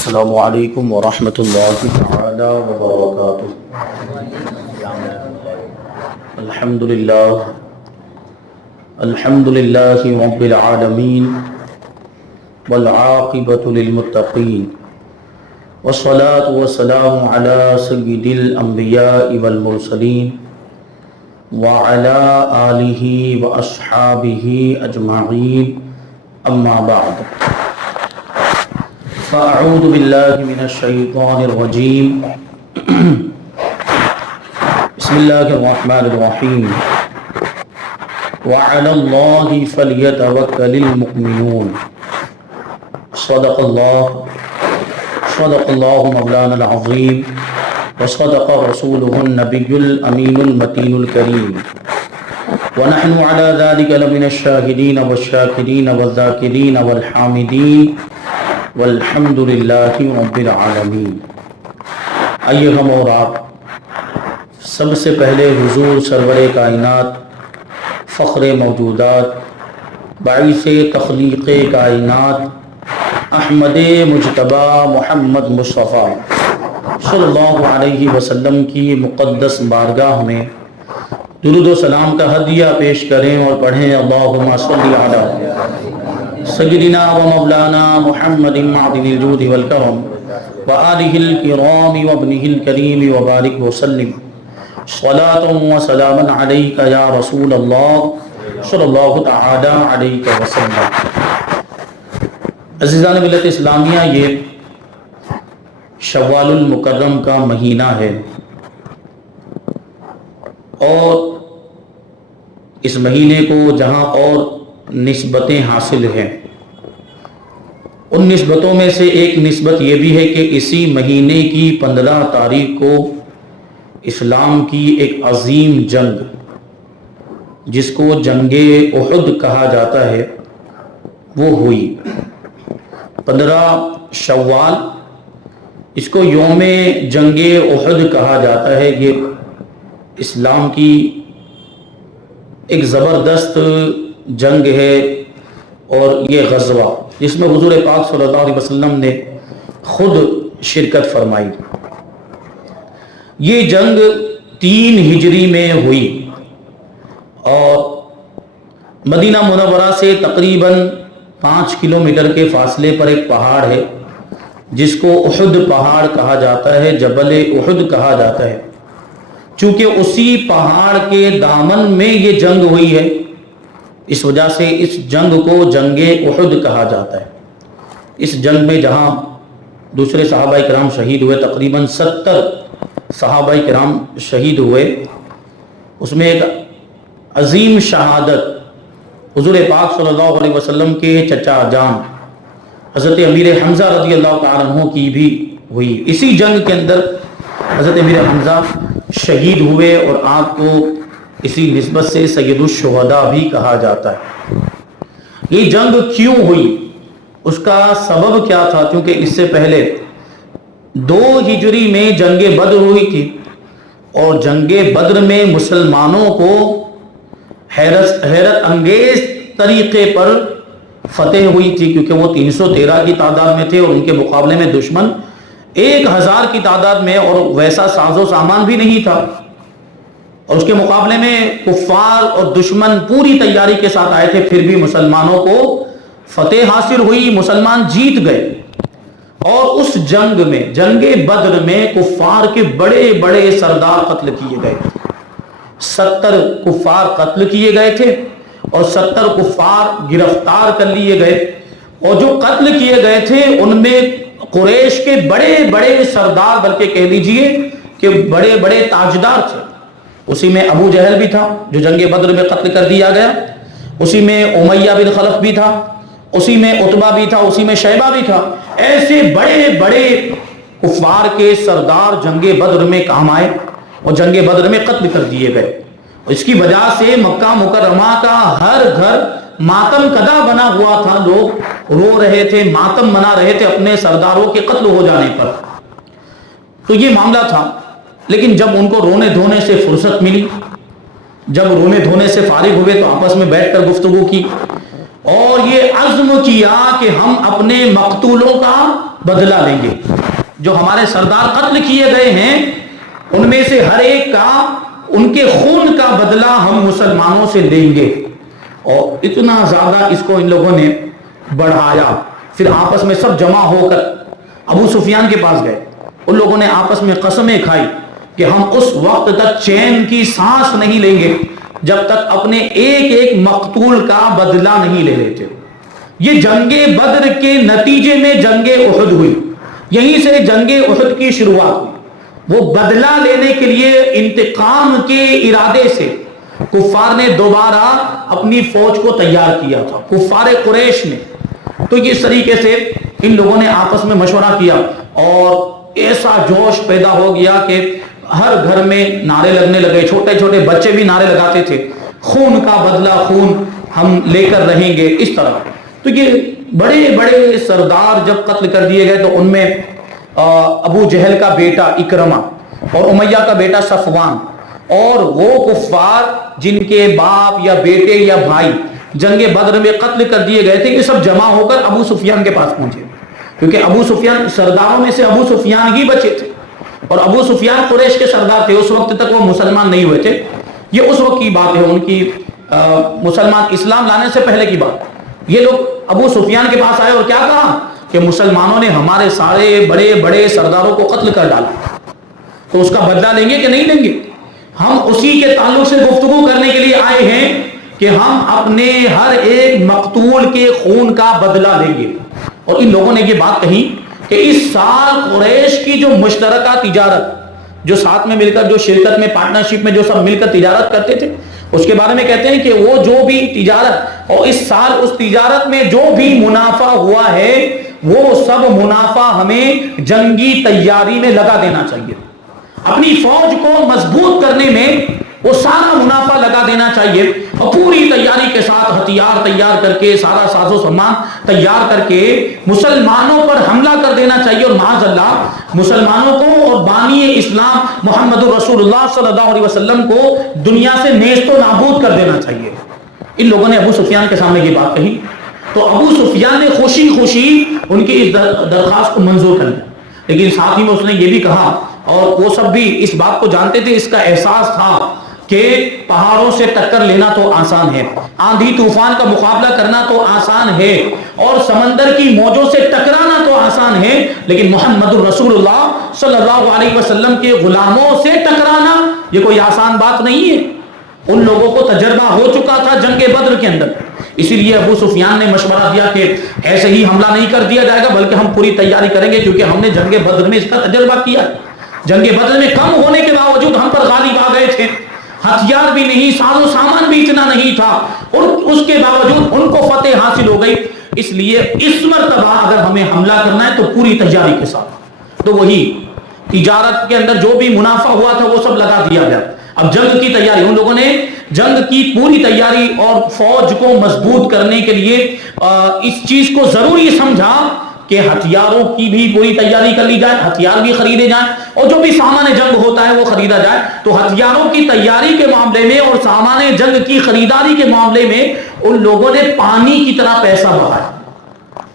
السلام علیکم ورحمۃ اللہ تعالی وبرکاتہ۔ الحمد للہ رب العالمین والعاقبۃ للمتقین والصلاة والسلام علی سید الانبیاء والمرسلین وعلی آلہ واصحابہ اجمعین، اما بعد فاعوذ باللہ من الشیطان الرجیم، بسم اللہ الرحمن الرحیم، وعلی اللہ فلیتوکل المؤمنون۔ صدق اللہ مولانا العظیم وصدق رسولہ النبی الامین المتین الکریم، ونحن على ذلك لمن الشاہدین والشاکرین والذاکرین والحامدین والحمد للہ رب العالمین۔ آئیے ہم اور آپ سب سے پہلے حضور سرور کائنات، فخر موجودات، باعث تخلیق کائنات، احمد مجتبی محمد مصطفیٰ صلی اللہ علیہ وسلم کی مقدس بارگاہ میں درود و سلام کا ہدیہ پیش کریں اور پڑھیں، اللہم صلی علی سیدنا و مولانا محمد معدن الجود والکرم وآلہ الکرام وابنہ الکریم وبارک وسلم، صلاۃ و سلاما علیک یا رسول اللہ صلی اللہ تعالی علیہ وسلم۔ عزیزان ملت اسلامیہ، یہ شوال المکرم کا مہینہ ہے اور اس مہینے کو جہاں اور نسبتیں حاصل ہیں، ان نسبتوں میں سے ایک نسبت یہ بھی ہے کہ اسی مہینے کی 15 تاریخ کو اسلام کی ایک عظیم جنگ، جس کو جنگ احد کہا جاتا ہے، وہ ہوئی 15 شوال۔ اس کو یوم جنگ احد کہا جاتا ہے۔ یہ اسلام کی ایک زبردست جنگ ہے اور یہ غزوہ جس میں حضور پاک صلی اللہ علیہ وسلم نے خود شرکت فرمائی۔ یہ جنگ 3 ہجری میں ہوئی اور مدینہ منورہ سے تقریباً 5 کلومیٹر کے فاصلے پر ایک پہاڑ ہے جس کو احد پہاڑ کہا جاتا ہے، جبل احد کہا جاتا ہے۔ چونکہ اسی پہاڑ کے دامن میں یہ جنگ ہوئی ہے، اس وجہ سے اس جنگ کو جنگ احد کہا جاتا ہے۔ اس جنگ میں جہاں دوسرے صحابہ کرام شہید ہوئے، تقریباً 70 صحابہ کرام شہید ہوئے، اس میں ایک عظیم شہادت حضور پاک صلی اللہ علیہ وسلم کے چچا جان حضرت امیر حمزہ رضی اللہ تعالیٰ عنہ کی بھی ہوئی۔ اسی جنگ کے اندر حضرت امیر حمزہ شہید ہوئے اور آپ کو اسی نسبت سے سید الشہداء بھی کہا جاتا ہے۔ یہ جنگ کیوں ہوئی، اس کا سبب کیا تھا؟ کیونکہ اس سے پہلے 2 ہجری میں جنگ بدر ہوئی تھی اور جنگ بدر میں مسلمانوں کو حیرت انگیز طریقے پر فتح ہوئی تھی، کیونکہ وہ 313 کی تعداد میں تھے اور ان کے مقابلے میں دشمن 1000 کی تعداد میں، اور ویسا ساز و سامان بھی نہیں تھا، اور اس کے مقابلے میں کفار اور دشمن پوری تیاری کے ساتھ آئے تھے، پھر بھی مسلمانوں کو فتح حاصل ہوئی، مسلمان جیت گئے۔ اور اس جنگ میں، جنگ بدر میں، کفار کے بڑے بڑے سردار قتل کیے گئے، 70 کفار قتل کیے گئے تھے اور 70 کفار گرفتار کر لیے گئے، اور جو قتل کیے گئے تھے ان میں قریش کے بڑے بڑے سردار، بلکہ کہہ لیجئے کہ بڑے بڑے تاجدار تھے۔ اسی میں ابو جہل بھی تھا جو جنگ بدر میں قتل کر دیا گیا، اسی میں امیہ بن خلف بھی تھا، اسی میں عتبہ بھی تھا، اسی میں شیبہ بھی تھا۔ ایسے بڑے بڑے کفار کے سردار جنگ بدر میں کام آئے اور جنگ بدر میں قتل کر دیے گئے۔ اس کی وجہ سے مکہ مکرمہ کا ہر گھر ماتم کدا بنا ہوا تھا، لوگ رو رہے تھے، ماتم منا رہے تھے اپنے سرداروں کے قتل ہو جانے پر۔ تو یہ معاملہ تھا، لیکن جب ان کو رونے دھونے سے فرصت ملی، جب رونے دھونے سے فارغ ہوئے تو آپس میں بیٹھ کر گفتگو کی اور یہ عزم کیا کہ ہم اپنے مقتولوں کا بدلہ لیں گے. جو ہمارے سردار قتل کیے گئے ہیں ان میں سے ہر ایک کا ان کے خون کا بدلہ ہم مسلمانوں سے لیں گے. اور اتنا زیادہ اس کو ان لوگوں نے بڑھایا. پھر آپس میں سب جمع ہو کر ابو سفیان کے پاس گئے. ان لوگوں نے آپس میں قسمیں کھائی کہ ہم اس وقت تک چین کی سانس نہیں لیں گے جب تک اپنے ایک ایک مقتول کا بدلہ نہیں لے لیتے. یہ جنگ بدر کے نتیجے میں جنگ احد ہوئی. یہیں سے جنگ احد کی شروعات ہوئی. وہ بدلہ لینے کے لیے انتقام کے ارادے سے کفار نے دوبارہ اپنی فوج کو تیار کیا تھا, کفار قریش نے. تو اس طریقے سے ان لوگوں نے آپس میں مشورہ کیا اور ایسا جوش پیدا ہو گیا کہ ہر گھر میں نعرے لگنے لگے. چھوٹے چھوٹے بچے بھی نعرے لگاتے تھے, خون کا بدلہ خون ہم لے کر رہیں گے, اس طرح. تو یہ بڑے بڑے سردار جب قتل کر دیے گئے تو ان میں ابو جہل کا بیٹا اکرمہ اور امیہ کا بیٹا صفوان اور وہ کفار جن کے باپ یا بیٹے یا بھائی جنگ بدر میں قتل کر دیے گئے تھے, یہ سب جمع ہو کر ابو سفیان کے پاس پہنچے. کیونکہ ابو سفیان سرداروں میں سے ابو سفیان ہی بچے تھے اور ابو سفیان قریش کے سردار تھے. اس وقت تک وہ مسلمان نہیں ہوئے تھے. یہ اس وقت کی بات ہے, ان کی مسلمان اسلام لانے سے پہلے کی بات. یہ لوگ ابو سفیان کے پاس آئے اور کیا کہا کہ مسلمانوں نے ہمارے سارے بڑے بڑے سرداروں کو قتل کر ڈالا, تو اس کا بدلہ لیں گے کہ نہیں لیں گے. ہم اسی کے تعلق سے گفتگو کرنے کے لیے آئے ہیں کہ ہم اپنے ہر ایک مقتول کے خون کا بدلہ لیں گے. اور ان لوگوں نے یہ بات کہی کہ اس سال قریش کی جو مشترکہ تجارت, جو ساتھ میں مل کر جو شرکت میں پارٹنرشپ میں جو سب مل کر تجارت کرتے تھے, اس کے بارے میں کہتے ہیں کہ وہ جو بھی تجارت اور اس سال اس تجارت میں جو بھی منافع ہوا ہے وہ سب منافع ہمیں جنگی تیاری میں لگا دینا چاہیے. اپنی فوج کو مضبوط کرنے میں وہ سارا منافع لگا دینا چاہیے اور پوری تیاری کے ساتھ ہتھیار تیار کر کے سارا ساز و سامان تیار کر کے مسلمانوں پر حملہ کر دینا چاہیے اور معاذ اللہ مسلمانوں کو اور بانی اسلام محمد رسول اللہ صلی اللہ علیہ وسلم کو دنیا سے نیست و نابود کر دینا چاہیے. ان لوگوں نے ابو سفیان کے سامنے یہ بات کہی تو ابو سفیان نے خوشی خوشی ان کی اس درخواست کو منظور کر لیا. لیکن ساتھ ہی میں اس نے یہ بھی کہا, اور وہ سب بھی اس بات کو جانتے تھے, اس کا احساس تھا کہ پہاڑوں سے ٹکر لینا تو آسان ہے, آندھی طوفان کا مقابلہ کرنا تو آسان ہے, اور سمندر کی موجوں سے ٹکرانا تو آسان ہے, لیکن محمد الرسول اللہ صلی اللہ علیہ وسلم کے غلاموں سے ٹکرانا یہ کوئی آسان بات نہیں ہے. ان لوگوں کو تجربہ ہو چکا تھا جنگ بدر کے اندر. اسی لیے ابو سفیان نے مشورہ دیا کہ ایسے ہی حملہ نہیں کر دیا جائے گا بلکہ ہم پوری تیاری کریں گے, کیونکہ ہم نے جنگ بدر میں اس کا تجربہ کیا. جنگ بدر میں کم ہونے کے باوجود ہم پر غالب آ گئے تھے, ہتھیار بھی نہیں, ساز و سامان بھی اتنا نہیں تھا, اور اس کے باوجود ان کو فتح حاصل ہو گئی. اس لیے اس مرتبہ اگر ہمیں حملہ کرنا ہے تو پوری تیاری کے ساتھ. تو وہی تجارت کے اندر جو بھی منافع ہوا تھا وہ سب لگا دیا گیا. اب جنگ کی تیاری, ان لوگوں نے جنگ کی پوری تیاری اور فوج کو مضبوط کرنے کے لیے اس چیز کو ضروری سمجھا کہ ہتھیاروں کی بھی پوری تیاری کر لی جائے, ہتھیار بھی خریدے جائیں, اور جو بھی سامان جنگ ہوتا ہے وہ خریدا جائے. تو ہتھیاروں کی تیاری کے معاملے میں اور سامان جنگ کی خریداری کے معاملے میں ان لوگوں نے پانی کی طرح پیسہ بہایا,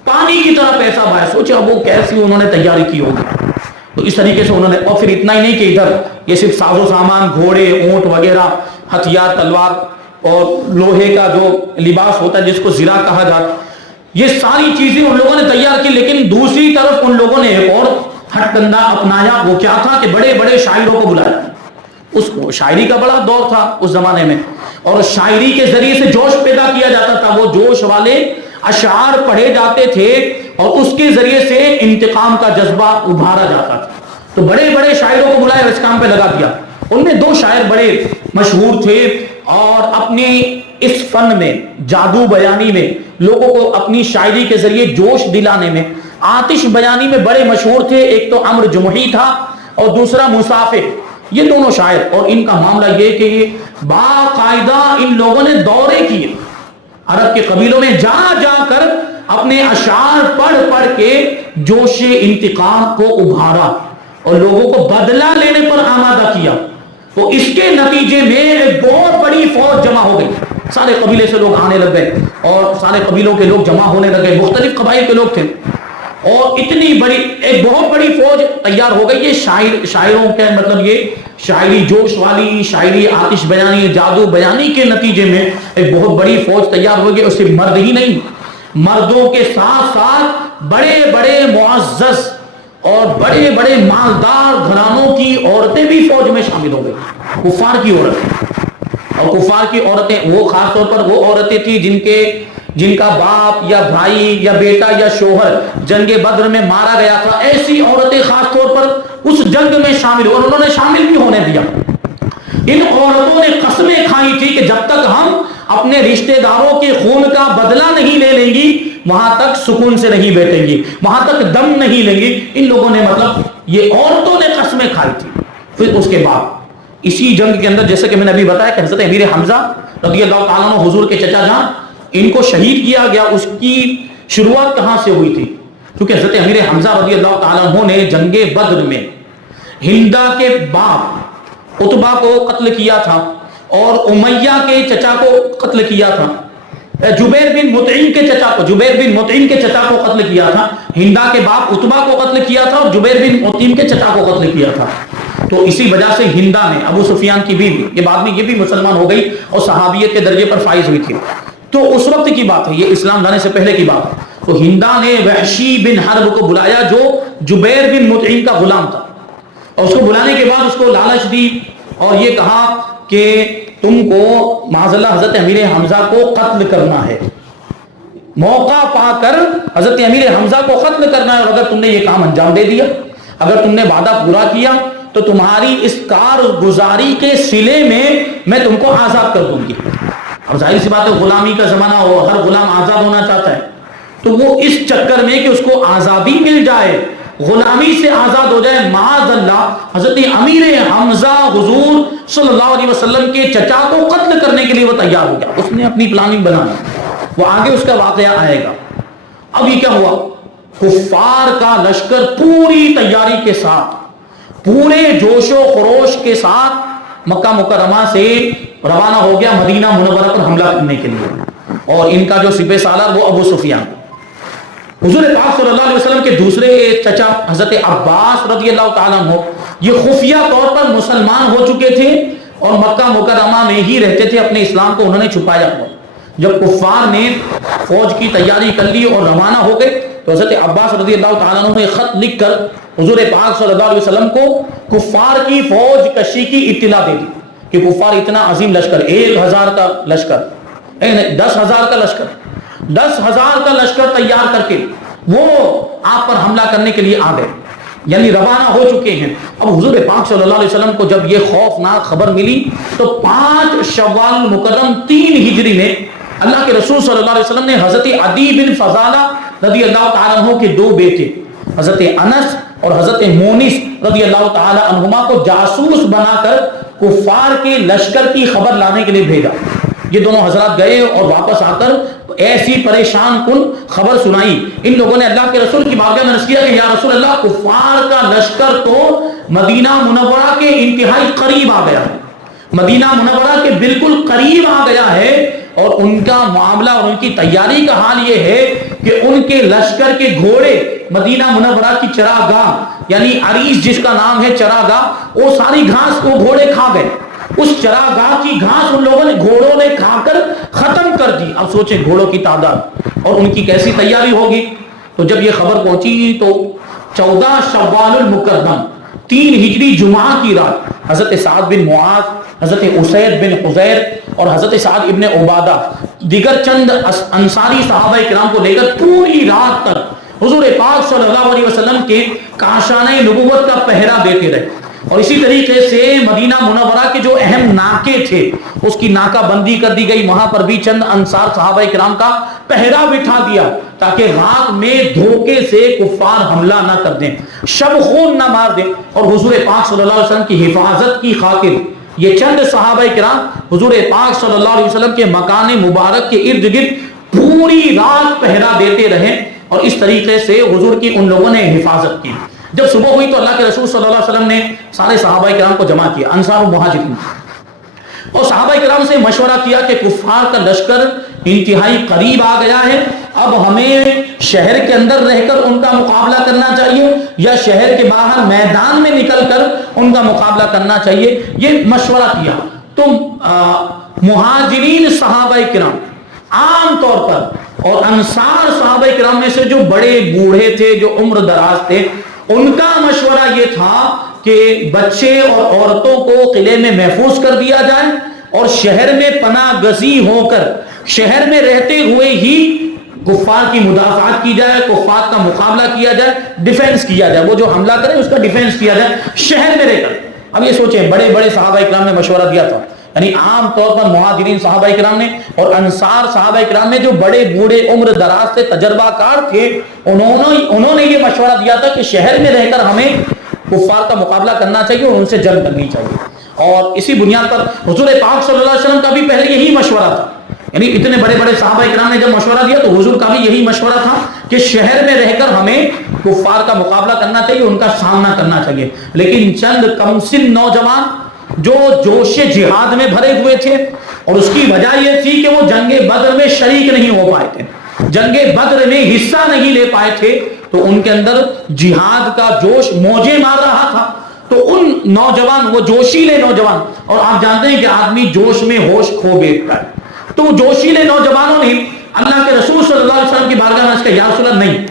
پانی کی طرح پیسہ بہایا. سوچے اب وہ کیسی انہوں نے تیاری کی ہوگی. تو اس طریقے سے انہوں نے, اور پھر اتنا ہی نہیں کہ ادھر یہ صرف ساز و سامان گھوڑے اونٹ وغیرہ, ہتھیار تلوار اور لوہے کا جو لباس ہوتا ہے جس کو زرہ کہا جاتا, یہ ساری چیزیں ان لوگوں نے تیار کی. لیکن دوسری طرف ان لوگوں نے ایک اور ہٹ کنڈا اپنایا. وہ کیا تھا کہ بڑے بڑے شاعروں کو بلایا. اس شاعری کا بڑا دور تھا اس زمانے میں, اور شاعری کے ذریعے سے جوش پیدا کیا جاتا تھا. وہ جوش والے اشعار پڑھے جاتے تھے اور اس کے ذریعے سے انتقام کا جذبہ ابھارا جاتا تھا. تو بڑے بڑے شاعروں کو بلایا, اس کام پہ لگا دیا. ان میں دو شاعر بڑے مشہور تھے اور اپنے اس فن میں, جادو بیانی میں, لوگوں کو اپنی شاعری کے ذریعے جوش دلانے میں, آتش بیانی میں بڑے مشہور تھے. ایک تو عمرو جمحی تھا اور دوسرا مسافر. یہ دونوں شاعر, اور ان کا معاملہ یہ کہ یہ باقاعدہ ان لوگوں نے دورے کیے عرب کے قبیلوں میں, جا جا کر اپنے اشعار پڑھ پڑھ کے جوش انتقام کو ابھارا اور لوگوں کو بدلہ لینے پر آمادہ کیا. تو اس کے نتیجے میں ایک بہت بڑی فوج جمع ہو گئی. سارے قبیلے سے لوگ آنے لگ گئے اور سارے قبیلوں کے لوگ جمع ہونے لگے، مختلف قبائل کے لوگ تھے، اور اتنی بڑی ایک بہت بڑی فوج تیار ہو گئی. یہ شاعروں کا مطلب یہ شاعری جوش والی، شاعری آتش بیانی، جادو بیانی کے نتیجے میں ایک بہت بڑی فوج تیار ہو گئی. اس سے مرد ہی نہیں، مردوں کے ساتھ ساتھ بڑے بڑے معزز اور بڑے بڑے مالدار گھرانوں کی عورتیں بھی فوج میں شامل ہو گئی. کفار کی عورتیں، اور کفار کی عورتیں وہ خاص طور پر وہ عورتیں تھیں جن کا باپ یا بھائی یا بیٹا یا شوہر جنگ بدر میں مارا گیا تھا. ایسی عورتیں خاص طور پر اس جنگ میں شامل اور انہوں نے شامل بھی ہونے دیا. ان عورتوں نے قسمیں کھائی تھی کہ جب تک ہم اپنے رشتہ داروں کے خون کا بدلہ نہیں لے لیں گی وہاں تک سکون سے نہیں بیٹھیں گی، وہاں تک دم نہیں لیں گی. ان لوگوں نے مطلب یہ عورتوں نے قسمیں کھائی تھی. پھر اس کے بعد اسی جنگ کے اندر جیسے کہ میں نے ابھی بتایا کہ حضرت امیر حمزہ رضی اللہ تعالیٰ عنہ حضور کے چچا جان ان کو شہید کیا گیا. اس کی شروعات کہاں سے ہوئی تھی؟ کیونکہ حضرت امیر حمزہ رضی اللہ تعالیٰ عنہ نے جنگ بدر میں ہندا کے باپ عتبہ کو قتل کیا تھا اور امیہ کے چچا کو قتل کیا تھا. جبیر بن مطعم کے چچا کو قتل کیا تھا. ہندا کے باپ عتبہ کو قتل کیا تھا اور جبیر بن مطعم کے چچا کو قتل کیا تھا. تو اسی وجہ سے ہندا نے ابو سفیان کی بیوی، یہ بعد میں یہ بھی مسلمان ہو گئی اور صحابیت کے درجے پر فائز ہوئی تھی. تو اس وقت کی بات ہے، یہ اسلام لانے سے پہلے کی بات ہے. تو ہندا نے وحشی بن حرب کو بلایا جو جبیر بن مطعم کا غلام تھا، اور اس کو بلانے کے بعد اس کو لالچ دی اور یہ کہا کہ تم کو معاذ اللہ حضرت امیر حمزہ کو قتل کرنا ہے، موقع پا کر حضرت امیر حمزہ کو قتل کرنا ہے، اور اگر تم نے یہ کام انجام دے دیا، اگر تم نے وعدہ پورا کیا تو تمہاری اس کارگزاری کے صلے میں تم کو آزاد کر دوں گی. اب ظاہر سی بات ہے غلامی کا زمانہ ہو، ہر غلام آزاد ہونا چاہتا ہے، تو وہ اس چکر میں کہ اس کو آزادی مل جائے، غلامی سے آزاد ہو جائے، معاذ اللہ حضرت امیر حمزہ حضور صلی اللہ علیہ وسلم کے چچا کو قتل کرنے کے لیے وہ تیار ہو گیا. اس نے اپنی پلاننگ بنائی، وہ آگے اس کا واقعہ آئے گا. اب یہ کیا ہوا؟ کفار کا لشکر پوری تیاری کے ساتھ، پورے جوش و خروش کے ساتھ مکہ مکرمہ سے روانہ ہو گیا مدینہ منورہ پر حملہ کرنے کے لیے. اور ان کا جو سپہ سالار وہ ابو سفیان. حضور پاک صلی اللہ علیہ وسلم کے دوسرے چچا حضرت عباس رضی اللہ تعالیٰ عنہ یہ خفیہ طور پر مسلمان ہو چکے تھے اور مکہ مکرمہ میں ہی رہتے تھے، اپنے اسلام کو انہوں نے چھپایا ہوا. جب کفار نے فوج کی تیاری کر لی اور روانہ ہو گئے تو حضرت عباس رضی اللہ تعالیٰ عنہ نے خط لکھ کر حضور پاک صلی اللہ علیہ وسلم کو کفار کی فوج کشی کی اطلاع دے دی کہ کفار اتنا عظیم لشکر، 1000 کا لشکر، 10,000 کا لشکر، 10,000 کا لشکر تیار کر کے وہ آپ پر حملہ کرنے کے لیے آ گئے، یعنی روانہ ہو چکے ہیں. اب حضور پاک صلی اللہ علیہ وسلم کو جب یہ خوفناک خبر ملی تو 5 شوال مکرم 3 ہجری میں اللہ کے رسول صلی اللہ علیہ وسلم نے حضرت عدی بن فضالہ رضی اللہ تعالیٰ عنہ کے 2 بیٹے حضرت انس اور حضرت مونس رضی اللہ تعالیٰ عنہما کو جاسوس بنا کر کفار کے لشکر کی خبر لانے کے لیے بھیجا. یہ دونوں حضرات گئے اور واپس آ کر ایسی پریشان کن خبر سنائی. ان لوگوں نے اللہ کے رسول کی بارگاہ میں عرض کیا کہ یا رسول اللہ، کفار کا لشکر تو مدینہ منورہ کے انتہائی قریب آ گیا ہے، مدینہ منورہ کے بالکل قریب آ گیا ہے، اور ان کا معاملہ اور ان کی تیاری کا حال یہ ہے کہ ان کے لشکر کے گھوڑے مدینہ منورہ کی چراگاہ یعنی عریش جس کا نام ہے چراگاہ، وہ ساری گھاس کو گھوڑے کھا گئے. اس چراگاہ کی گھاس ان لوگوں نے گھوڑوں نے کھا کر ختم کر دی. اب سوچیں گھوڑوں کی تعداد اور ان کی کیسی تیاری ہوگی. تو جب یہ خبر پہنچی تو 14 شوال المکرم 3 ہجری جمعہ کی رات حضرت سعد بن معاذ، حضرت اسید بن حضیر اور حضرت سعد ابن عبادہ دیگر چند انصاری صحابہ کرام کو لے کر پوری رات تک حضور پاک صلی اللہ علیہ وسلم کے کاشانہ نبوت کا پہرا دیتے رہے. اور اسی طریقے سے مدینہ منورہ کے جو اہم ناکے تھے اس کی ناکہ بندی کر دی گئی، وہاں پر بھی چند انصار صحابہ کرام کا پہرا بٹھا دیا تاکہ رات میں دھوکے سے کفار حملہ نہ کر دیں، شب خون نہ مار دیں. اور حضور پاک صلی اللہ علیہ وسلم کی حفاظت کی خاطر یہ چند صحابہ کرام حضور پاک صلی اللہ علیہ وسلم کے مکان مبارک کے ارد گرد پوری رات پہرا دیتے رہے، اور اس طریقے سے حضور کی ان لوگوں نے حفاظت کی. جب صبح ہوئی تو اللہ کے رسول صلی اللہ علیہ وسلم نے سارے صحابہ کرام کو جمع کیا، انصار و مہاجرین. اور صحابہ کرام سے مشورہ کیا کہ کفار کا لشکر انتہائی قریب آ گیا ہے، اب ہمیں شہر کے اندر رہ کر ان کا مقابلہ کرنا چاہیے یا شہر کے باہر میدان میں نکل کر ان کا مقابلہ کرنا چاہیے، یہ مشورہ کیا۔ تو مہاجرین صحابہ کرام عام طور پر اور انصار صحابہ کرام میں سے جو بڑے بوڑھے تھے، جو عمر دراز تھے، ان کا مشورہ یہ تھا کہ بچے اور عورتوں کو قلعے میں محفوظ کر دیا جائے اور شہر میں پناہ گزی ہو کر شہر میں رہتے ہوئے ہی کفار کی مدافعت کی جائے، کفار کا مقابلہ کیا جائے، ڈیفنس کیا جائے، وہ جو حملہ کرے اس کا ڈیفنس کیا جائے شہر میں رہ کر۔ اب یہ سوچیں، بڑے بڑے صحابہ کرام نے مشورہ دیا تھا، یعنی عام طور پر مہاجرین صحابہ کرام نے اور انصار صحابہ کرام نے جو بڑے بوڑھے عمر دراز سے تجربہ کار تھے، انہوں نے یہ مشورہ دیا تھا کہ شہر میں رہ کر ہمیں کفار کا مقابلہ کرنا چاہیے اور ان سے جنگ کرنی چاہیے۔ اور اسی بنیاد پر حضور پاک صلی اللہ علیہ وسلم کا بھی پہلے یہی مشورہ تھا، یعنی اتنے بڑے بڑے صحابہ کرام نے جب مشورہ دیا تو حضور کا بھی یہی مشورہ تھا کہ شہر میں رہ کر ہمیں کفار کا مقابلہ کرنا چاہیے، ان کا سامنا کرنا چاہیے۔ لیکن چند کم سن نوجوان جو جوش جہاد میں بھرے ہوئے تھے، اور اس کی وجہ یہ تھی کہ وہ جنگ بدر میں شریک نہیں ہو پائے تھے، جنگ بدر میں حصہ نہیں لے پائے تھے، تو ان کے اندر جہاد کا جوش موجیں مار رہا تھا۔ تو ان نوجوان، وہ جوشیلے نوجوان، اور آپ جانتے ہیں کہ آدمی جوش میں ہوش کھو بیٹھتا ہے، تو وہ جوشیلے نوجوانوں نے اللہ کے رسول صلی اللہ علیہ وسلم کی بارگاہ میں اس کا یا رسول اللہ نہیں،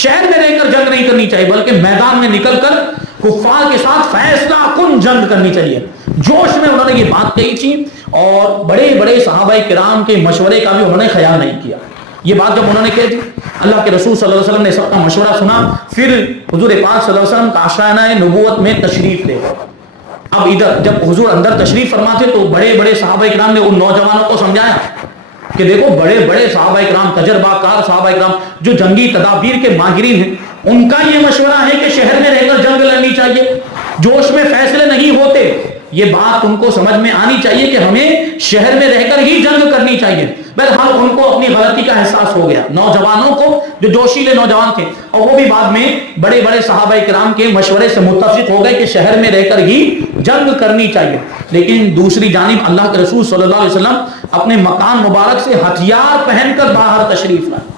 شہر میں رہ کر جنگ نہیں کرنی چاہیے بلکہ میدان میں نکل کر کفار کے ساتھ فیصلہ کن جنگ کرنی چاہیے۔ جوش میں انہوں نے یہ بات کہی تھی، اور بڑے بڑے صحابہ کرام کے مشورے کا بھی انہوں نے خیال نہیں کیا۔ یہ بات جب انہوں نے کہی تھی، اللہ کے رسول صلی اللہ علیہ وسلم نے سب کا مشورہ سنا، پھر حضور پاک صلی اللہ علیہ وسلم کا آشیانہ نبوت میں تشریف لے گئے۔ اب ادھر جب حضور اندر تشریف فرما تھے تو بڑے بڑے صحابہ کرام نے ان نوجوانوں کو سمجھایا کہ دیکھو، بڑے بڑے صحابہ کرام، تجربہ کار صحابہ کرام جو جنگی تدابیر کے ماہرین ہیں، ان کا یہ مشورہ ہے کہ شہر میں رہ کر جنگ لڑنی چاہیے، جوش میں فیصلے نہیں ہوتے۔ یہ بات ان کو سمجھ میں آنی چاہیے کہ ہمیں شہر میں رہ کر ہی جنگ کرنی چاہیے۔ بہرحال ان کو اپنی غلطی کا احساس ہو گیا، نوجوانوں کو، جو جوشیلے نوجوان تھے، اور وہ بھی بعد میں بڑے بڑے صحابہ کرام کے مشورے سے متفق ہو گئے کہ شہر میں رہ کر ہی جنگ کرنی چاہیے۔ لیکن دوسری جانب اللہ کے رسول صلی اللہ علیہ وسلم اپنے مکان مبارک سے ہتھیار پہن کر باہر تشریف لائے،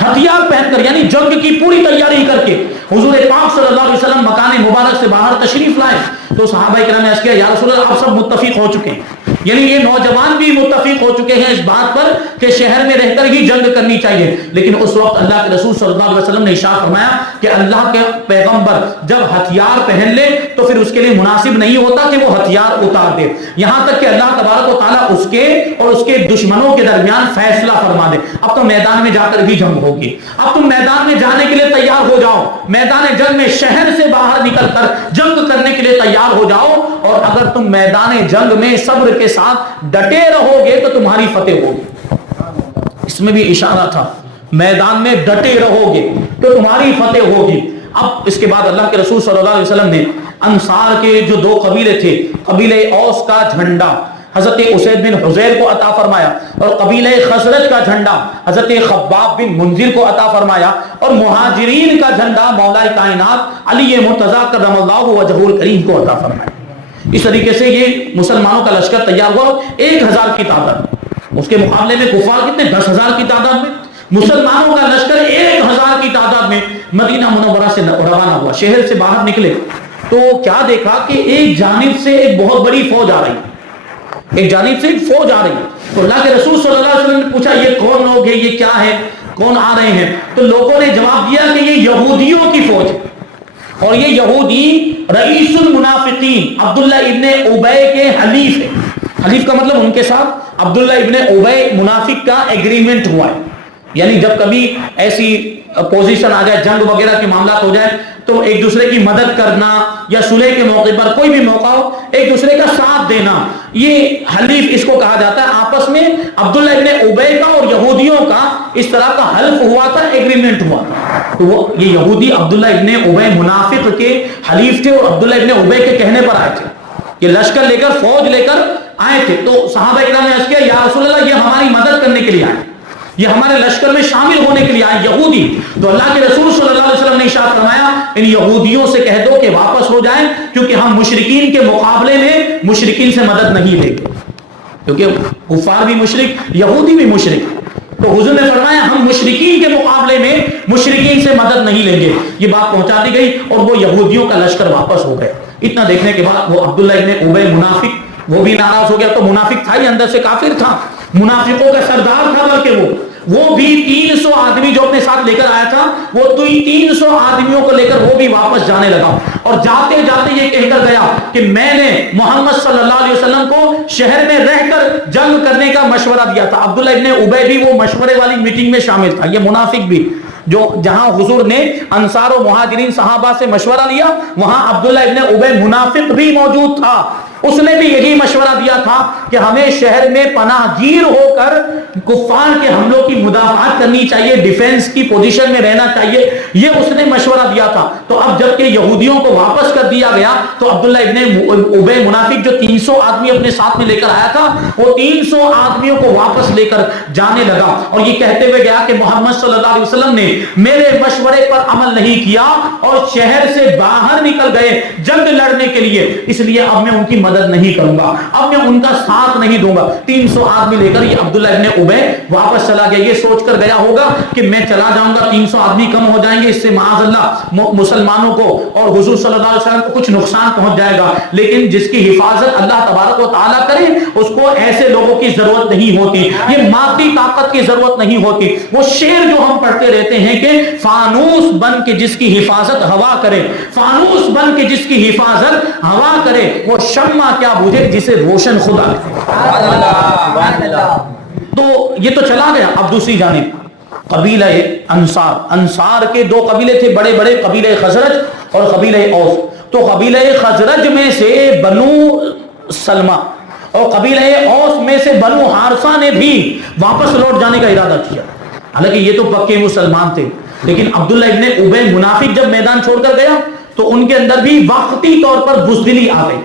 ہتھیار پہن کر، یعنی جنگ کی پوری تیاری کر کے حضور پاک صلی اللہ علیہ وسلم مکان مبارک سے باہر تشریف لائے۔ تو صحابہ کرام نے عرض کیا، یا رسول اللہ، آپ سب متفق ہو چکے ہیں، یعنی یہ نوجوان بھی متفق ہو چکے ہیں اس بات پر کہ شہر میں رہ کر ہی جنگ کرنی چاہیے۔ لیکن اس وقت اللہ کے رسول صلی اللہ علیہ وسلم نے ارشاد فرمایا کہ اللہ کے پیغمبر جب ہتھیار پہن لے تو پھر اس کے لیے مناسب نہیں ہوتا کہ وہ ہتھیار اتار دے، یہاں تک کہ اللہ تبارک و تعالیٰ اس کے اور اس کے دشمنوں کے درمیان فیصلہ فرما دے۔ اب تو میدان میں جا کر ہی جنگ ہوگی، اب تم میدان میں جانے کے لیے تیار ہو جاؤ، میدان جنگ میں شہر سے باہر نکل کر جنگ کرنے کے لیے تیار ہو جاؤ، اور اگر تم میدان جنگ میں صبر کے ساتھ ڈٹے رہو گے تو تمہاری فتح ہوگی۔ اس میں بھی اشارہ تھا، میدان میں ڈٹے رہو گے تو تمہاری فتح ہوگی۔ اب اس کے بعد اللہ کے رسول صلی اللہ علیہ وسلم نے انصار کے جو دو قبیلے تھے، قبیلہ اوس کا جھنڈا حضرت اسید بن حضیر کو عطا فرمایا، اور قبیلہ خزرج کا جھنڈا حضرت خباب بن منذر کو عطا فرمایا، اور مہاجرین کا جھنڈا مولا کائنات علی مرتضیٰ کرم اللہ وجہہ الکریم کو عطا فرمایا۔ اس طریقے سے یہ مسلمانوں کا لشکر تیار ہوا 1000 کی تعداد میں، اس کے مقابلے میں کفار کتنے؟ 10,000 کی تعداد میں۔ مسلمانوں کا لشکر 1000 کی تعداد میں مدینہ منورہ سے روانہ ہوا، شہر سے باہر نکلے تو کیا دیکھا کہ ایک جانب سے ایک بہت بڑی فوج آ رہی ہے، ایک جانب سے ایک فوج آ رہی ہے۔ تو اللہ کے رسول صلی اللہ علیہ وسلم نے پوچھا، یہ کون لوگ ہیں، یہ کیا ہے، کون آ رہے ہیں؟ تو لوگوں نے جواب دیا کہ یہ یہودیوں کی فوج ہے، اور یہ یہودی رئیس المنافقین عبداللہ ابن ابی کے حلیف ہے۔ حلیف کا مطلب ان کے ساتھ عبداللہ ابن ابی منافق کا ایگریمنٹ ہوا ہے، یعنی جب کبھی ایسی پوزیشن آ جائے، جنگ وغیرہ کے معاملات ہو جائے تو ایک دوسرے کی مدد کرنا، یا صلح کے موقع پر کوئی بھی موقع ہو ایک دوسرے کا ساتھ دینا، یہ حلیف اس کو کہا جاتا ہے۔ آپس میں عبداللہ ابن ابی کا اور یہودیوں کا اس طرح کا حلف ہوا تھا، ایگریمنٹ ہوا تھا۔ تو وہ یہ یہودی عبداللہ ابن ابی منافق کے حلیف تھے، اور عبداللہ ابن ابی کے کہنے پر آئے تھے، یہ لشکر لے کر، فوج لے کر آئے تھے۔ تو صحابہ کرام نے عرض کیا، یا رسول اللہ، یہ ہماری مدد کرنے کے لیے آئے، یہ ہمارے لشکر میں شامل ہونے کے لیے آئے یہودی. تو اللہ کے رسول صلی اللہ علیہ وسلم نے ارشاد فرمایا ان یہودیوں سے کہہ دو کہ واپس ہو جائیں, کیونکہ ہم مشرکین کے مقابلے میں مشرکین سے مدد نہیں لیں گے, کیونکہ کفار بھی مشرک, یہودی بھی مشرک. تو حضور نے فرمایا ہم مشرکین کے مقابلے میں مشرکین سے مدد نہیں لیں گے. یہ بات پہنچا دی گئی اور وہ یہودیوں کا لشکر واپس ہو گیا. اتنا دیکھنے کے بعد وہ عبداللہ ابن ابی منافق وہ بھی ناراض ہو گیا. تو منافق تھا ہی, اندر سے کافر تھا, منافقوں کا سردار تھا, بلکہ وہ بھی 300 آدمی جو اپنے ساتھ لے کر آیا تھا, وہ 300 آدمیوں کو لے کر وہ بھی واپس جانے لگا. اور جاتے جاتے یہ کہہ کر گیا کہ میں نے محمد صلی اللہ علیہ وسلم کو شہر میں رہ کر جنگ کرنے کا مشورہ دیا تھا. عبداللہ ابن ابی بھی وہ مشورے والی میٹنگ میں شامل تھا. یہ منافق بھی, جو جہاں حضور نے انصار و مہاجرین صحابہ سے مشورہ لیا, وہاں عبداللہ ابن ابی منافق بھی موجود تھا. اس نے بھی یہی مشورہ دیا تھا کہ ہمیں شہر میں پناہ گیر ہو کر کفار کے حملوں کی مدافعت کرنی چاہیے, ڈیفنس کی پوزیشن میں رہنا چاہیے, یہ اس نے مشورہ دیا تھا. تو اب جب کہ یہودیوں کو واپس کر دیا گیا تو عبداللہ ابن ابی منافق جو 300 آدمی اپنے ساتھ میں لے کر آیا تھا, وہ 300 آدمیوں کو واپس لے کر جانے لگا اور یہ کہتے ہوئے گیا کہ محمد صلی اللہ علیہ وسلم نے میرے مشورے پر عمل نہیں کیا اور شہر سے باہر نکل گئے جنگ لڑنے کے لیے, اس لیے اب میں ان کی مدد نہیں کروں گا, اب میں ان کا ساتھ نہیں دوں گا. 300 آدمی لے کر یہ عبداللہ ابن ابی واپس چلا گیا. یہ سوچ کر گیا ہوگا کہ میں چلا جاؤں گا 300 آدمی کم ہو جائیں گے, اس سے معاذ اللہ مسلمانوں کو اور حضور صلی اللہ علیہ وسلم کو کچھ نقصان پہنچ جائے گا. لیکن جس کی حفاظت اللہ تبارک و تعالیٰ کرے اس کو ایسے لوگوں کی ضرورت نہیں ہوتی, یہ مادی طاقت کی ضرورت نہیں ہوتی. وہ شعر جو ہم پڑھتے رہتے ہیں کہ فانوس بن کے جس کی حفاظت ہوا کرے, فانوس بن کے جس کی حفاظت ہوا کرے, وہ شمع کیا بجھے جسے روشن خدا. تو یہ تو چلا گیا. اب دوسری جانب قبیلہ انصار, انصار کے 2 قبیلے تھے بڑے بڑے, قبیلہ خزرج اور قبیلہ اوس. تو قبیلہ خزرج میں سے بنو سلمہ اور قبیلہ اوس میں سے بنو حارثہ نے بھی واپس لوٹ جانے کا ارادہ کیا. حالانکہ یہ تو پکے مسلمان تھے, لیکن عبداللہ ابن ابی منافق جب میدان چھوڑ کر گیا تو ان کے اندر بھی وقتی طور پر بزدلی آ گئی,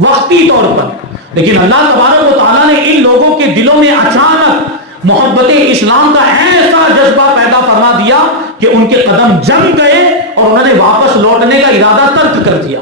وقتی طور پر. لیکن اللہ تبارک و تعالیٰ نے ان لوگوں کے دلوں میں اچانک محبت اسلام کا ایسا جذبہ پیدا فرما دیا کہ ان کے قدم جم گئے اور انہوں نے واپس لوٹنے کا ارادہ ترک کر دیا.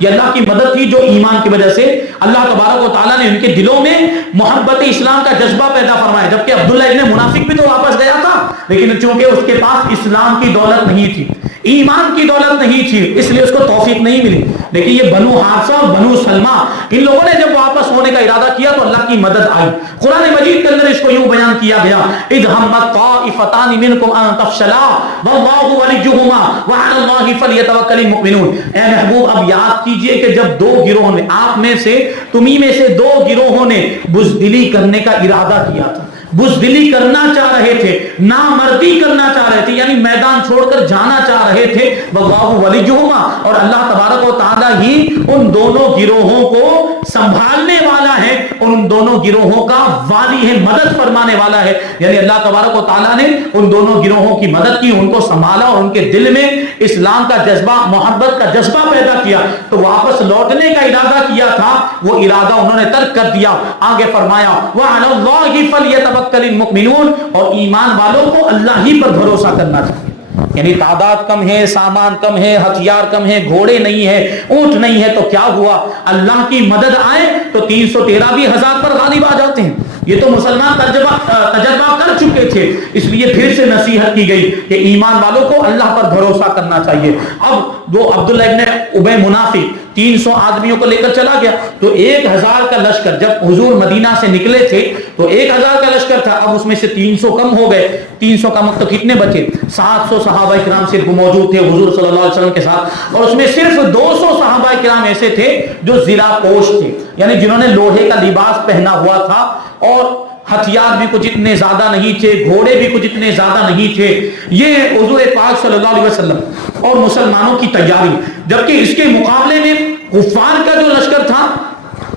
یہ اللہ کی مدد تھی جو ایمان کی وجہ سے اللہ تبارک و تعالیٰ نے ان کے دلوں میں محبت اسلام کا جذبہ پیدا فرمایا. جبکہ عبداللہ ابن منافق بھی تو واپس گیا تھا, لیکن چونکہ اس کے پاس اسلام کی دولت نہیں تھی, ایمان کی دولت نہیں تھی, اس لیے اس کو توفیق نہیں ملی. لیکن یہ بنو حارثہ اور بنو سلمہ, ان لوگوں نے جب واپس ہونے کا ارادہ کیا تو اللہ کی مدد آئی. قرآن مجید کے اندر اس کو یوں بیان کیا گیا اذ ہمت طائفتان منکم ان تفشلا واللہ ولیہما وعلی اللہ فلیتوکل المؤمنون. اے محبوب اب یاد کیجئے کہ جب 2 گروہوں نے, آپ میں سے تمہیں میں سے 2 گروہوں نے بزدلی کرنے کا ارادہ کیا تھا, بزدلی کرنا چاہ رہے تھے, نامردی کرنا چاہ رہے تھے, یعنی میدان چھوڑ کر جانا چاہ رہے تھے. واللہ ولیہما, اور اللہ تبارک و تعالیٰ ہی ان دونوں گروہوں کو سنبھالنے والا ہے, ان دونوں گروہوں کا والی ہے, مدد فرمانے والا ہے. یعنی اللہ تبارک و تعالیٰ نے ان دونوں گروہوں کی مدد کی, ان کو سنبھالا اور ان کے دل میں اسلام کا جذبہ, محبت کا جذبہ پیدا کیا. تو واپس لوٹنے کا ارادہ کیا تھا, وہ ارادہ انہوں نے ترک کر دیا. آگے فرمایا وعلی اللہ فلیتوکل المؤمنون, اور ایمان والوں کو اللہ ہی پر بھروسہ کرنا چاہیے. یعنی تعداد کم ہے, سامان کم ہے, ہتھیار کم ہے, گھوڑے نہیں ہے, اونٹ نہیں ہے, تو کیا ہوا, اللہ کی مدد آئے تو 313 بھی 1000 پر غالب آ جاتے ہیں. یہ تو مسلمان تجربہ کر چکے تھے, اس لیے پھر سے نصیحت کی گئی کہ ایمان والوں کو اللہ پر بھروسہ کرنا چاہیے. اب وہ عبداللہ ابن ابی منافق 300 آدمیوں کو لے کر چلا گیا. تو 1000 کا لشکر, جب حضور مدینہ سے نکلے تھے تو 1000 کا لشکر تھا, اب اس میں سے 300 کم ہو گئے. 300 کا مطلب کتنے بچے, 700 صحابہ کرام صرف موجود تھے حضور صلی اللہ علیہ وسلم کے ساتھ, اور اس میں صرف 200 صحابہ کرام ایسے تھے جو زرہ پوش تھے, یعنی جنہوں نے لوہے کا لباس پہنا ہوا تھا, اور ہتھیار بھی کچھ اتنے زیادہ نہیں تھے, گھوڑے بھی کچھ اتنے زیادہ نہیں تھے. یہ حضور پاک صلی اللہ علیہ وسلم اور مسلمانوں کی تیاری. جبکہ اس کے مقابلے میں کفار کا جو لشکر تھا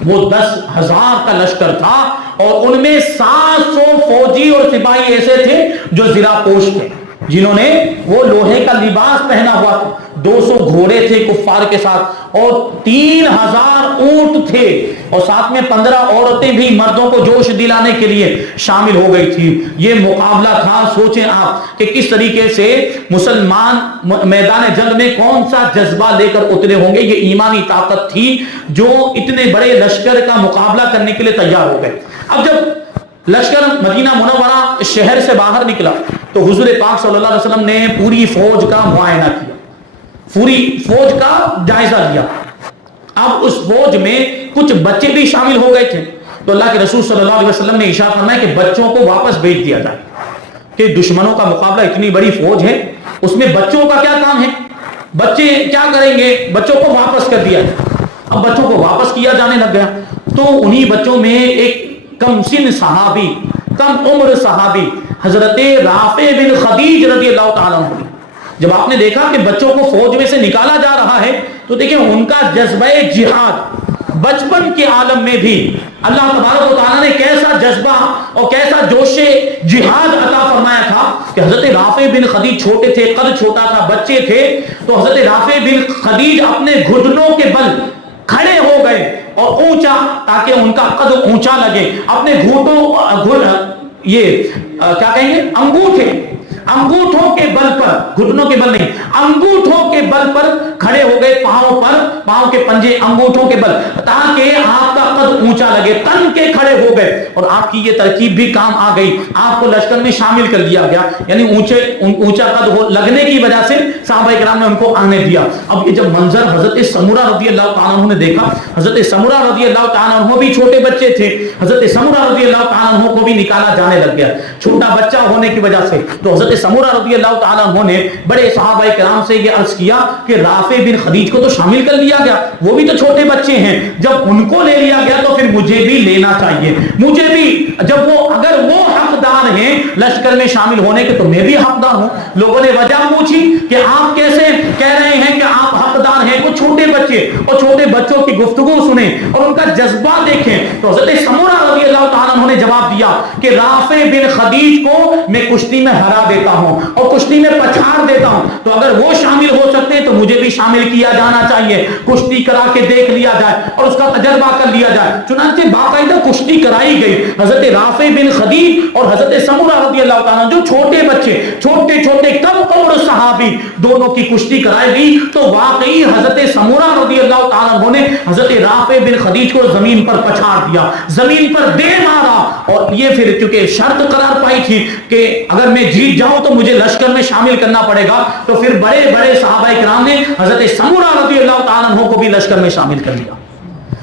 وہ 10,000 کا لشکر تھا, اور ان میں 700 فوجی اور سپاہی ایسے تھے جو زرہ پوش تھے. جنہوں نے وہ لوہے کا لباس پہنا ہوا تھا، 200 گھوڑے تھے کفار کے ساتھ اور 3000 اونٹ تھے، اور ساتھ میں 15 عورتیں بھی مردوں کو جوش دلانے کے لیے شامل ہو گئی تھی۔ یہ مقابلہ تھا۔ سوچیں آپ کہ کس طریقے سے مسلمان میدان جنگ میں کون سا جذبہ لے کر اترے ہوں گے۔ یہ ایمانی طاقت تھی جو اتنے بڑے لشکر کا مقابلہ کرنے کے لیے تیار ہو گئے۔ اب جب لشکر مدینہ منورہ شہر سے باہر نکلا تو حضور پاک صلی اللہ علیہ وسلم نے پوری فوج کا معائنہ کیا، پوری فوج کا جائزہ لیا۔ اب اس فوج میں کچھ بچے بھی شامل ہو گئے تھے، تو اللہ کے رسول صلی اللہ علیہ وسلم نے ارشاد فرمایا کہ بچوں کو واپس بھیج دیا جائے، کہ دشمنوں کا مقابلہ اتنی بڑی فوج ہے، اس میں بچوں کا کیا کام ہے، بچے کیا کریں گے، بچوں کو واپس کر دیا جائے۔ اب بچوں کو واپس کیا جانے لگ گیا، تو انہی بچوں میں ایک کم سن صحابی، کم عمر صحابی حضرت رافع بن خدیج رضی اللہ تعالیٰ عنہ، جب آپ نے دیکھا کہ بچوں کو فوج میں سے نکالا جا رہا ہے تو دیکھیں ان کا جذبہ جہاد بچپن کے عالم میں بھی اللہ تبارک و تعالیٰ نے کیسا جذبہ اور کیسا جوش جہاد عطا فرمایا تھا کہ حضرت رافع بن خدیج چھوٹے تھے، قد چھوٹا تھا، بچے تھے، تو حضرت رافع بن خدیج اپنے گھٹنوں کے بل کھڑے ہو گئے اور اونچا، تاکہ ان کا قد اونچا لگے، اپنے یہ کیا کہیں گے، انگوٹھوں کے بل پر، گھٹنوں کے بل نہیں، انگوٹھوں کے بل پر کھڑے ہو گئے، پاؤں کے پنجے انگوٹھوں کے بل، تاکہ آپ کا قد اونچا لگے، تن کے کھڑے ہو گئے، اور آپ کی یہ ترکیب بھی کام آ گئی، آپ کو لشکر میں شامل کر لیا گیا، یعنی اونچا قد لگنے کی وجہ سے صحابہ کرام نے ان کو آنے دیا۔ اب یہ جب منظر حضرت سمرہ رضی اللہ تعالیٰ عنہ نے دیکھا، حضرت سمرہ رضی اللہ تعالیٰ عنہ بھی چھوٹے بچے تھے، حضرت سمرہ رضی اللہ تعالیٰ عنہ کو بھی نکالا جانے لگ گیا چھوٹا بچہ ہونے کی وجہ سے، تو حضرت سمرہ رضی اللہ تعالیٰ عنہ نے بڑے صحابہ کرام سے یہ عرض کیا کہ رافع بن خدیج کو تو شامل کر لیا گیا، وہ بھی تو چھوٹے بچے ہیں، جب ان کو لے لیا گیا تو پھر مجھے بھی لینا چاہیے، مجھے بھی، جب اگر وہ حقدار ہیں لشکر میں شامل ہونے کے تو میں بھی حقدار ہوں۔ لوگوں نے وجہ پوچھی کہ آپ کیسے کہہ رہے ہیں کہ آپ حقدار ہیں، وہ چھوٹے بچے، اور چھوٹے بچوں کی گفتگو سنیں اور ان کا جذبہ دیکھیں، تو حضرت سمرہ رضی اللہ تعالیٰ عنہ نے جواب دیا کہ رافع بن خدیج کو میں کشتی میں ہرا دیتا ہوں اور کشتی میں پچھاڑ دیتا ہوں، تو اگر وہ شامل ہو سکتے ہیں تو مجھے بھی شامل کیا جانا چاہیے، کشتی کرا کے دیکھ لیا جائے اور اس کا تجربہ کر لیا جائے۔ چنانچہ باقاعدہ کشتی کرائی گئی، حضرت رافع بن خدیج اور حضرت سمرہ رضی اللہ تعالیٰ جو چھوٹے بچے، چھوٹے کم عمر صحابی، دونوں کی کشتی کرائی گئی، تو واقعی حضرت سمرہ رضی اللہ تعالیٰ نے حضرت رافع بن خدیج کو زمین پر پچھاڑ دیا، زمین پر دے مارا، اور یہ پھر چونکہ شرط قرار پائی تھی کہ اگر میں جیت جاؤں تو مجھے لشکر میں شامل کرنا پڑے گا، تو پھر بڑے بڑے صحابہ کرام نے حضرت سمرہ رضی اللہ تعالیٰ عنہ کو بھی لشکر میں شامل کر لیا۔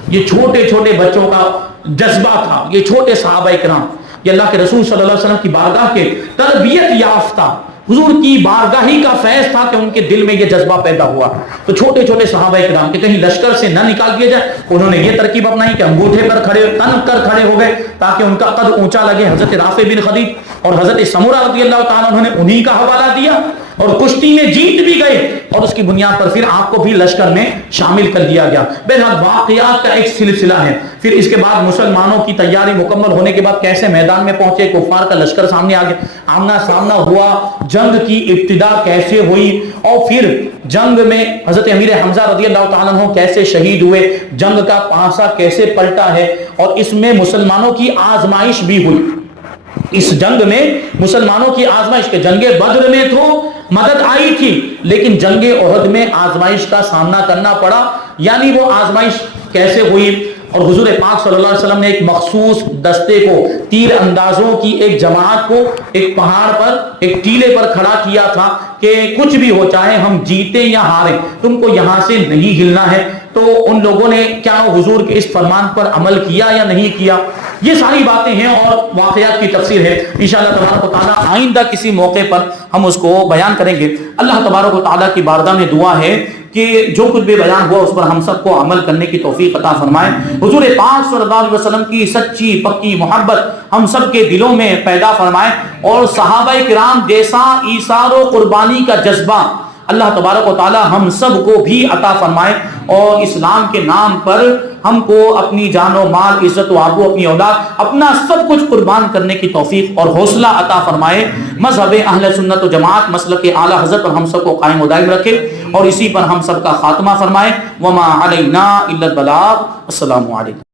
یہ چھوٹے بچوں کا جذبہ تھا، یہ چھوٹے صحابہ کرام، یہ اللہ کے رسول صلی اللہ علیہ وسلم کی بارگاہ کے تربیت یافتہ حضور کی بارگاہی کا فیض تھا کہ ان کے دل میں یہ جذبہ پیدا ہوا۔ تو چھوٹے صحابہ کرام کہ کہیں لشکر سے نہ نکال دیا جائے، انہوں نے یہ ترکیب اپنائی کہ انگوٹھے پر تن کر کھڑے ہو گئے تاکہ ان کا قد اونچا لگے۔ حضرت رافع بن خدیج اور حضرت سمرہ رضی اللہ تعالیٰ عنہ نے انہی کا حوالہ دیا اور کشتی میں جیت بھی گئے، اور اس کی بنیاد پر پھر آپ کو بھی لشکر میں شامل کر دیا گیا۔ بہرحال واقعات کا ایک سلسلہ ہے۔ پھر اس کے بعد مسلمانوں کی تیاری مکمل ہونے کے بعد کیسے میدان میں پہنچے، کفار کا لشکر سامنے آ گیا، آمنا سامنا ہوا، جنگ کی ابتدا کیسے ہوئی، اور پھر جنگ میں حضرت امیر حمزہ رضی اللہ تعالیٰ عنہ کیسے شہید ہوئے، جنگ کا پانسا کیسے پلٹا ہے، اور اس میں مسلمانوں کی آزمائش بھی ہوئی۔ اس جنگ میں مسلمانوں کی آزمائش کے جنگ بدر میں تو مدد آئی تھی، لیکن جنگ احد میں آزمائش کا سامنا کرنا پڑا۔ یعنی وہ آزمائش کیسے ہوئی، اور حضور پاک صلی اللہ علیہ وسلم نے ایک مخصوص دستے کو، تیر اندازوں کی ایک جماعت کو ایک پہاڑ پر، ایک ٹیلے پر کھڑا کیا تھا کہ کچھ بھی ہو، چاہے ہم جیتے یا ہاریں، تم کو یہاں سے نہیں ہلنا ہے۔ تو ان لوگوں نے کیا حضور کے اس فرمان پر عمل کیا یا نہیں کیا، یہ ساری باتیں ہیں اور واقعات کی تفسیر ہے۔ انشاءاللہ تبارک و تعالیٰ آئندہ کسی موقع پر ہم اس کو بیان کریں گے۔ اللہ تبارک و تعالیٰ کی بارگاہ میں دعا ہے کہ جو کچھ بھی بیان ہوا اس پر ہم سب کو عمل کرنے کی توفیق عطا فرمائے۔ حضور پاک صلی اللہ علیہ وسلم کی سچی پکی محبت ہم سب کے دلوں میں پیدا فرمائے، اور صحابہ کرام جیسا ایثار و قربانی کا جذبہ اللہ تبارک و تعالی ہم سب کو بھی عطا فرمائے، اور اسلام کے نام پر ہم کو اپنی جان و مال، عزت و آبرو، اپنی اولاد، اپنا سب کچھ قربان کرنے کی توفیق اور حوصلہ عطا فرمائے۔ مذہب اہل سنت و جماعت مسلک اعلی حضرت پر ہم سب کو قائم و دائم رکھے اور اسی پر ہم سب کا خاتمہ فرمائے۔ وما علینا الا البلاغ۔ السلام علیکم۔